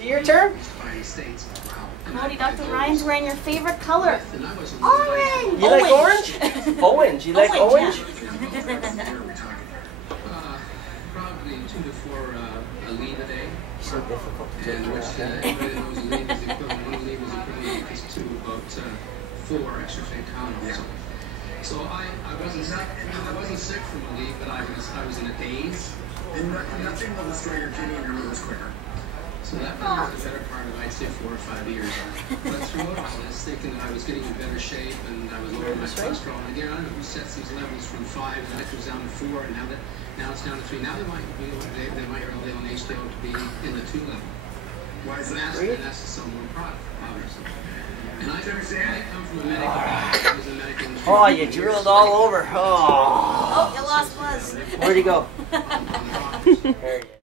it your turn? Cody, Dr. Ryan's wearing your favorite color. Orange! You like orange? Orange. You like orange? Yeah. Probably 2 to 4 a lead a day. So difficult to take And care which of. everybody knows a lead is equivalent. One lead was equivalent to about 4 extra fake condoms. So I wasn't sick from a lead, but I was in a daze. And nothing will destroy your kidney and your liver quicker. So that was the better part of, I'd say, 4 or 5 years. But throughout all this, thinking that I was getting in better shape and I was lowering my cholesterol. And again, I don't know who sets these levels from 5, and that goes down to 4, and now it's down to 3. Now they might, you know, they might rely on HDL to be in the 2 level. Why is that? And that's the someone product, obviously. And I come from a medical background. I was a medical engineer. Oh, you drilled all over. Oh. Oh, you lost Buzz. Where'd he go? There he is.